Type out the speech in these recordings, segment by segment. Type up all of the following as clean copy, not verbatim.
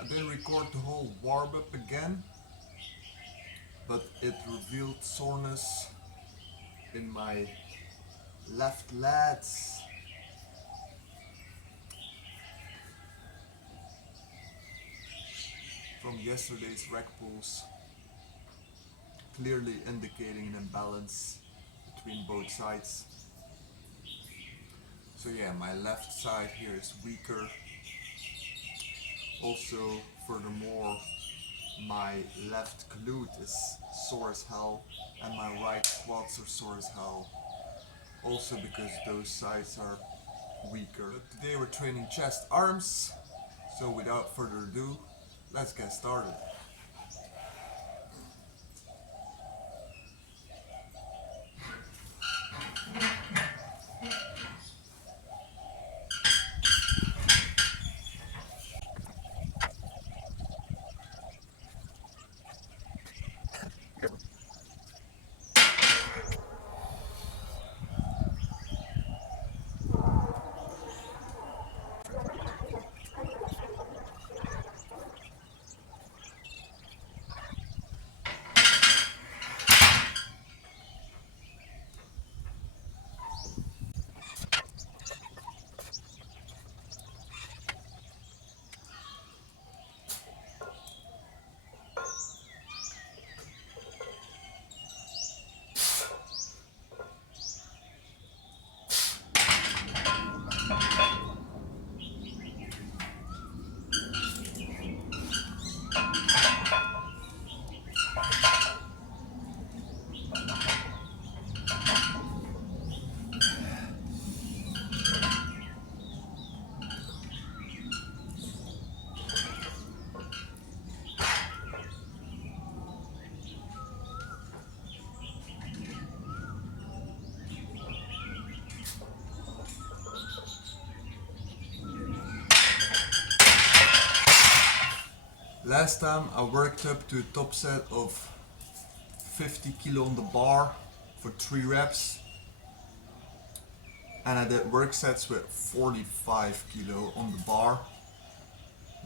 I didn't record the whole warm up again, but it revealed soreness in my left lats. From yesterday's rec pulls, clearly indicating an imbalance between both sides. So yeah, my left side here is weaker. Also, furthermore, my left glute is sore as hell and my right quads are sore as hell. Also because those sides are weaker. But today we're training chest arms. So without further ado, let's get started. Last time I worked up to a top set of 50 kilo on the bar for 3 reps, and I did work sets with 45 kilo on the bar.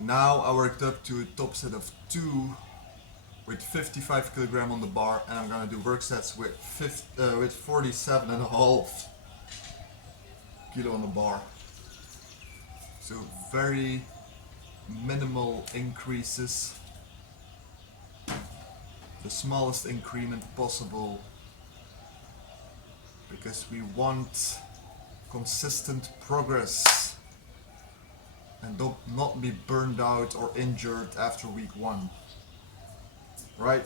Now I worked up to a top set of 2 with 55 kilogram on the bar, and I'm gonna do work sets with 47.5 kilo on the bar. So very minimal increases, the smallest increment possible, because we want consistent progress and don't not be burned out or injured after week 1. Right,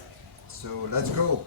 so let's go.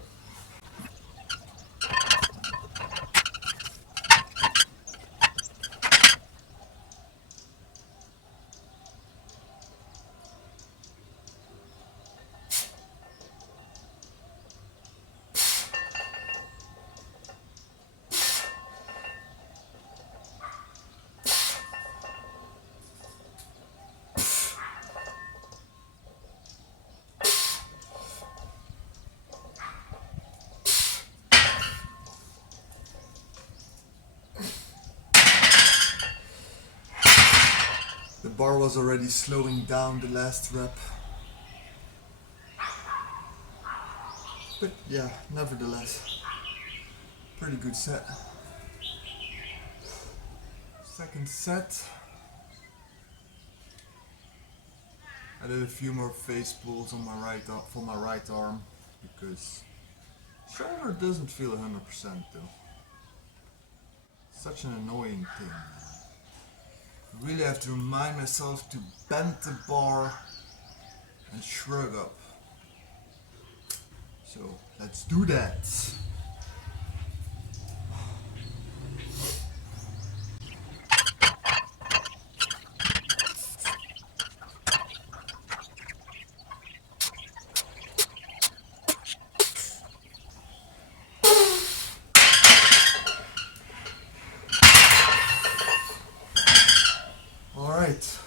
The bar was already slowing down the last rep, but yeah, nevertheless, pretty good set. Second set, I did a few more face pulls on my for my right arm, because shoulder doesn't feel 100% though. Such an annoying thing. Really have to remind myself to bend the bar and shrug up. So let's do that. Alright.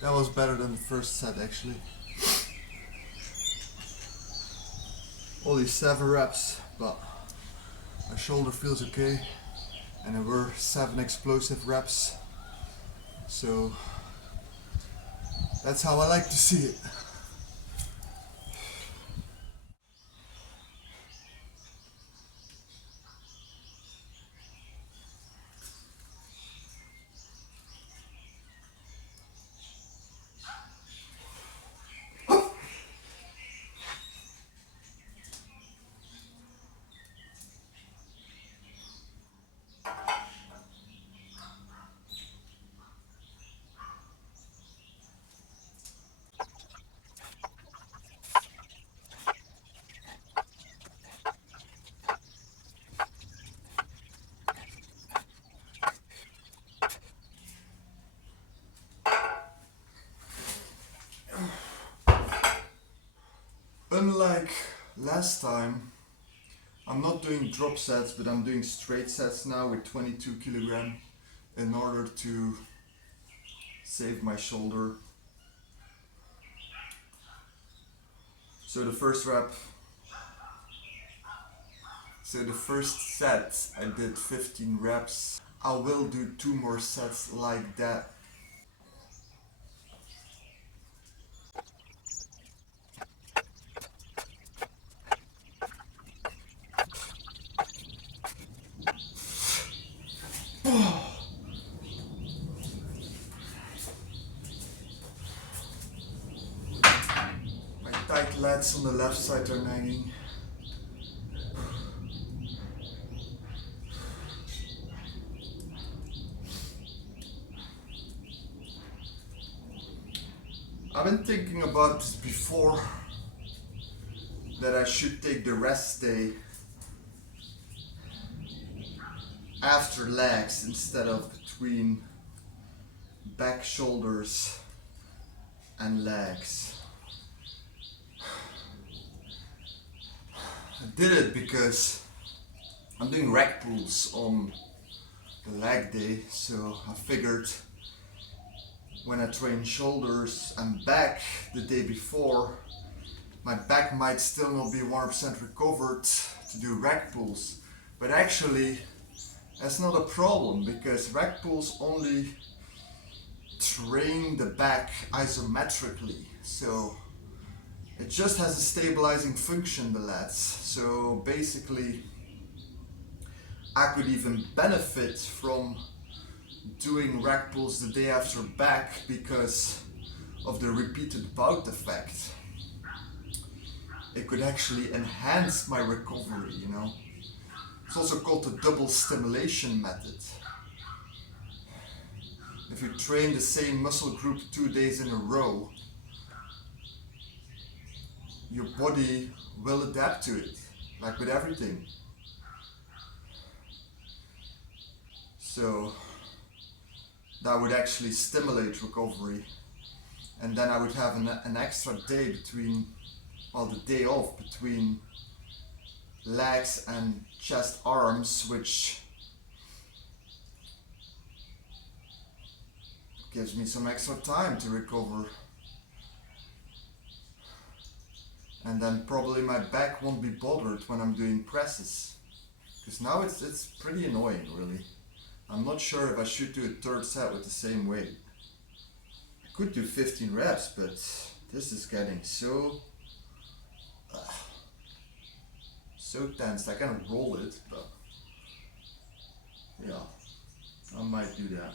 That was better than the first set actually. Only 7 reps, but my shoulder feels okay, and there were 7 explosive reps, so That's how I like to see it. Unlike last time, I'm not doing drop sets, but I'm doing straight sets now with 22 kilogram in order to save my shoulder. So the first set I did 15 reps. I will do 2 more sets like that. My tight lats on the left side are nagging. I've been thinking about this before, that I should take the rest day after legs instead of between back, shoulders and legs. I did it because I'm doing rack pulls on the leg day, so I figured when I train shoulders and back the day before, my back might still not be 100% recovered to do rack pulls. But actually, that's not a problem, because rack pulls only train the back isometrically. So it just has a stabilizing function, the lats. So basically, I could even benefit from doing rack pulls the day after back because of the repeated bout effect. It could actually enhance my recovery, you know. It's also called the double stimulation method. If you train the same muscle group 2 days in a row, your body will adapt to it, like with everything. So that would actually stimulate recovery, and then I would have an extra day between, well, the day off between legs and chest arms, which gives me some extra time to recover. And then probably my back won't be bothered when I'm doing presses, because now it's pretty annoying, really. I'm not sure if I should do a third set with the same weight. I could do 15 reps, but this is getting so tense. I can roll it, but yeah, I might do that.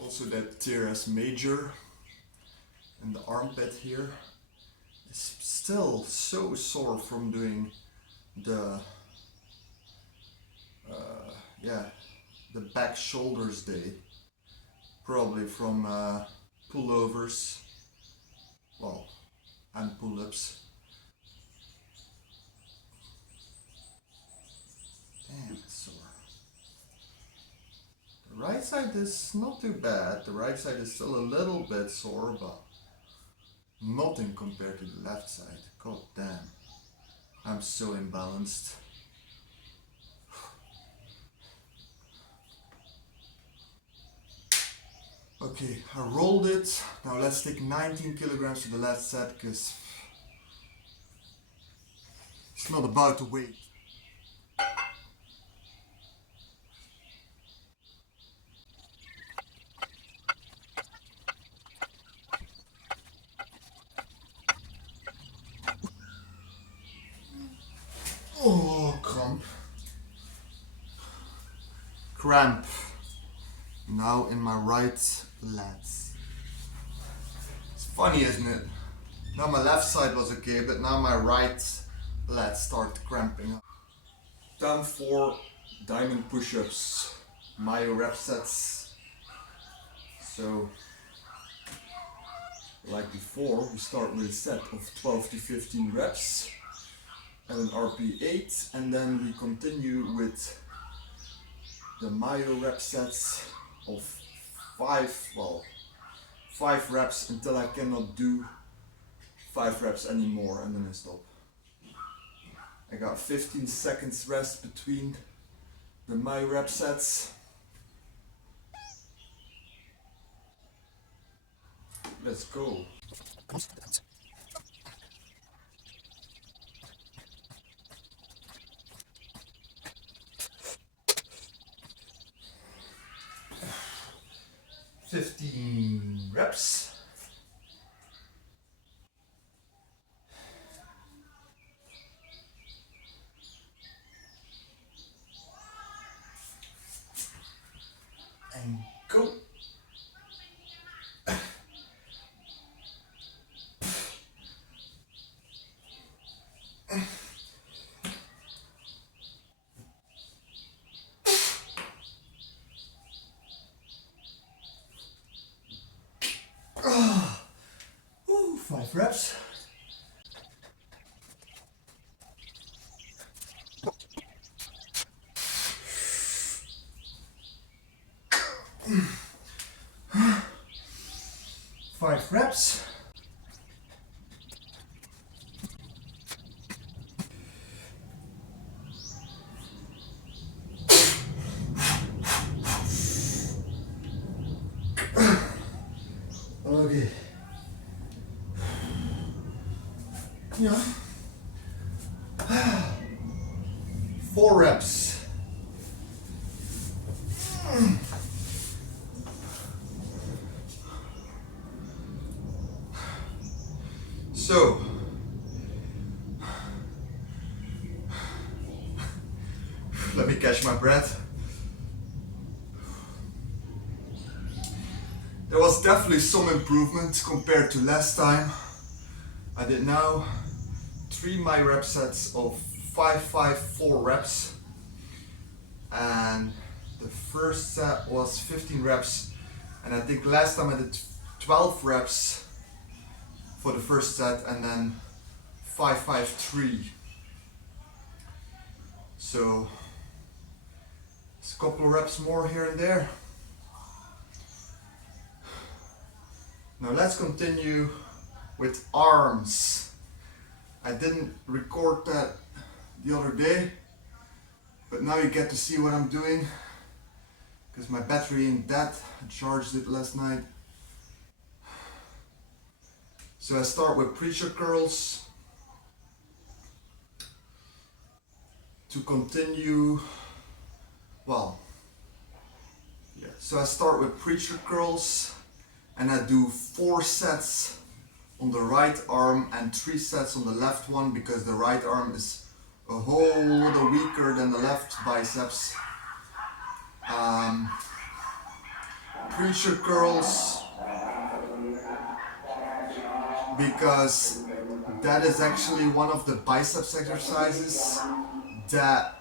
Also, that teres major in the armpit here is still so sore from doing the the back shoulders day, probably from pullovers, well, and pull-ups. Damn, it's sore. The right side is not too bad. The right side is still a little bit sore, but nothing compared to the left side. God damn, I'm so imbalanced. Okay, I rolled it. Now let's take 19 kilograms to the last set because it's not about the weight. Oh, cramp. Cramp. Now in my right lats. It's funny, isn't it? Now my left side was okay, but now my right lats start cramping up. Down 4 diamond push-ups, myo rep sets. So, like before, we start with a set of 12 to 15 reps at an RP 8, and then we continue with the myo rep sets of 5 reps until I cannot do 5 reps anymore, and then I stop. I got 15 seconds rest between the myo rep sets. Let's go. 15 reps. And go. Ooh, 5 reps. Five reps. Okay. Yeah. 4 reps. So, let me catch my breath. There was definitely some improvement compared to last time. I did now 3 my rep sets of 5-5-4 reps, and the first set was 15 reps, and I think last time I did 12 reps for the first set, and then 5-5-3. So it's a couple of reps more here and there. Now let's continue with arms. I didn't record that the other day, but now you get to see what I'm doing because my battery ain't dead. I charged it last night. So I start with preacher curls to continue. So I start with preacher curls and I do 4 sets on the right arm and 3 sets on the left one because the right arm is a whole little weaker than the left biceps. Preacher curls because that is actually one of the biceps exercises that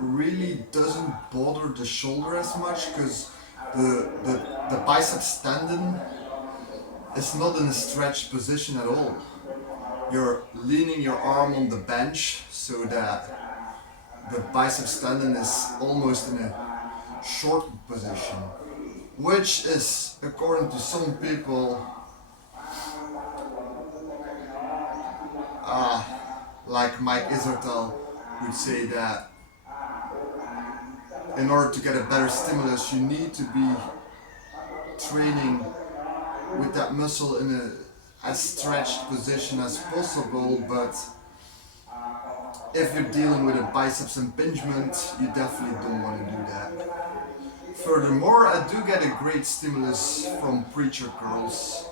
really doesn't bother the shoulder as much because the biceps tendon is not in a stretched position at all. You're leaning your arm on the bench so that the biceps tendon is almost in a shortened position, which is, according to some people, like Mike Isertal would say that in order to get a better stimulus, you need to be training with that muscle in a as stretched position as possible. But if you're dealing with a biceps impingement, you definitely don't want to do that. Furthermore, I do get a great stimulus from preacher curls.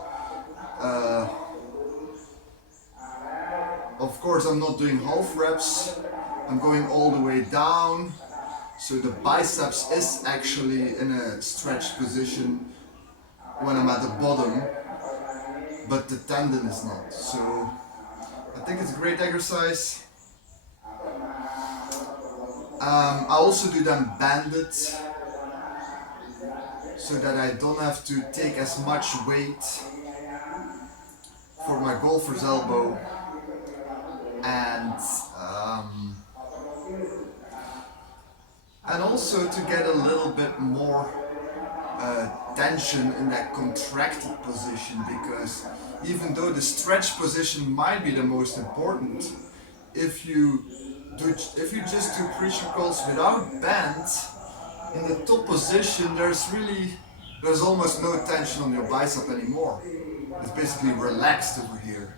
Of course, I'm not doing half reps, I'm going all the way down, so the biceps is actually in a stretched position when I'm at the bottom, but the tendon is not. So I think it's a great exercise. I also do them banded, so that I don't have to take as much weight for my golfer's elbow, and also to get a little bit more tension in that contracted position, because even though the stretch position might be the most important, if you just do preacher curls without bend in the top position, there's almost no tension on your bicep anymore. It's basically relaxed over here.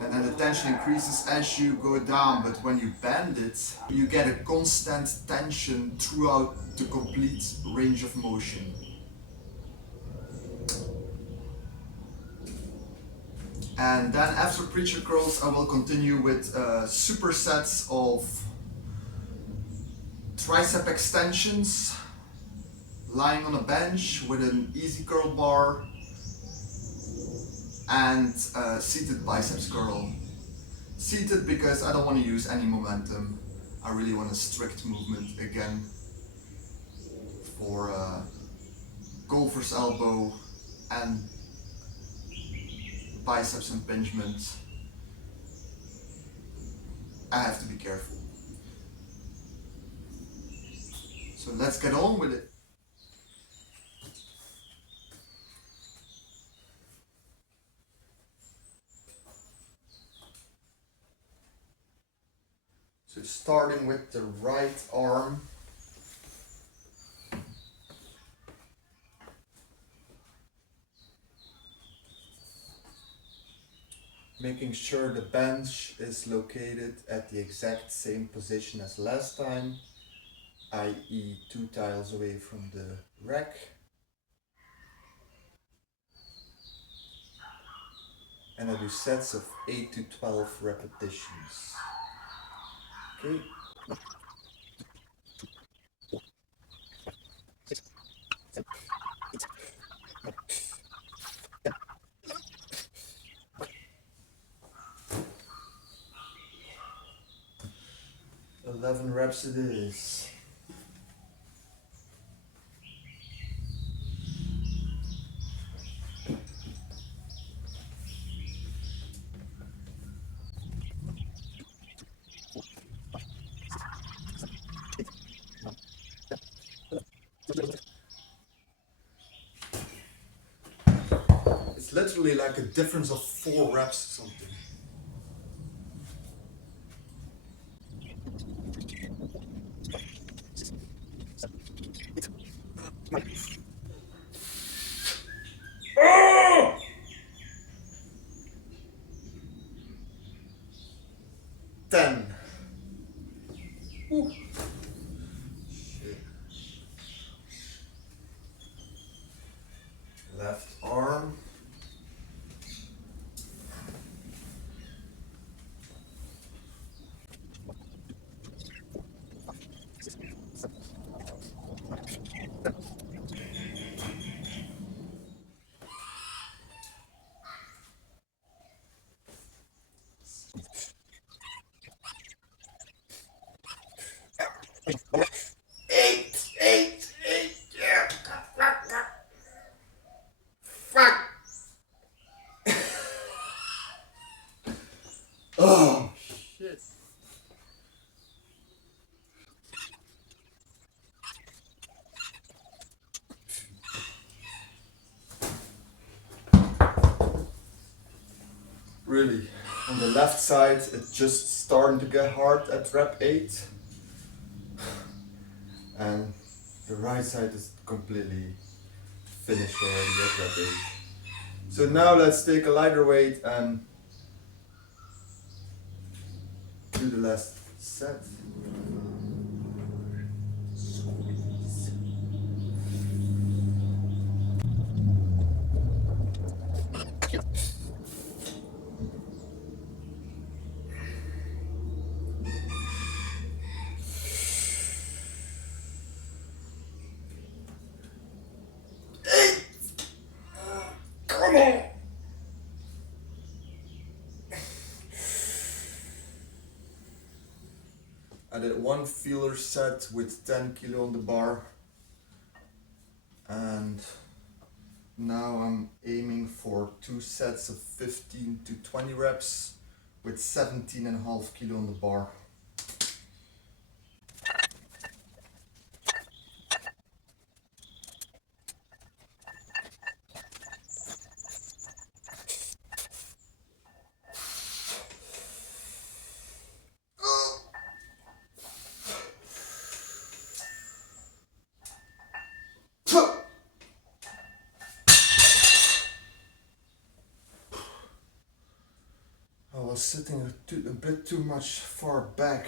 And then the tension increases as you go down, but when you bend it, you get a constant tension throughout the complete range of motion. And then after preacher curls, I will continue with supersets of tricep extensions, lying on a bench with an easy curl bar, and seated biceps curl. Seated because I don't want to use any momentum. I really want a strict movement again for golfer's elbow and biceps impingement. I have to be careful. So let's get on with it. So starting with the right arm, making sure the bench is located at the exact same position as last time, i.e. 2 tiles away from the rack. And I do sets of 8 to 12 repetitions. Okay. 11 reps it is. It's literally like a difference of 4 reps or something. Oh! 10. Ooh. Shit. Left arm. Eight, yeah. Fuck. Oh, shit. Really, on the left side, it's just starting to get hard at rep 8. And The right side is completely finished already at that age. So now let's take a lighter weight and do the last set. Squeeze. Come on! I did one feeler set with 10 kilo on the bar, and now I'm aiming for 2 sets of 15 to 20 reps with 17.5 kilo on the bar. I was sitting a bit too much far back.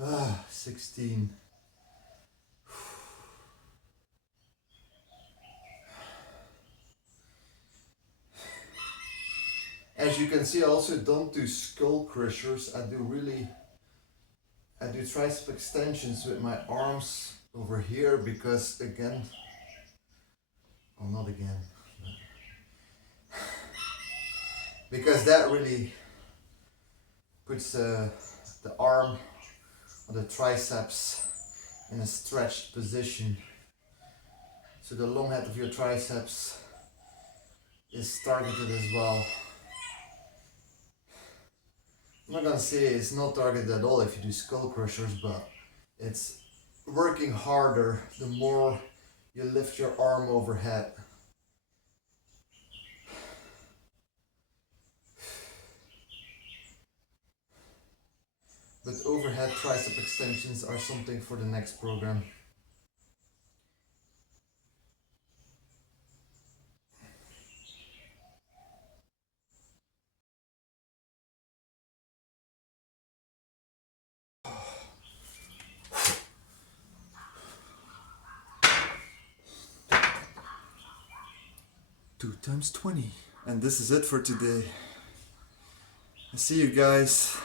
Ah, 16. As you can see, I also don't do skull crushers. I do tricep extensions with my arms over here because again, or not again, because that really puts the arm or the triceps in a stretched position. So the long head of your triceps is targeted as well. I'm not gonna say it's not targeted at all if you do skull crushers, but it's working harder the more you lift your arm overhead. But overhead tricep extensions are something for the next program. Two times 20. And this is it for today. I see you guys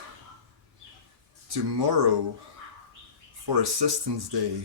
tomorrow for Assistance Day.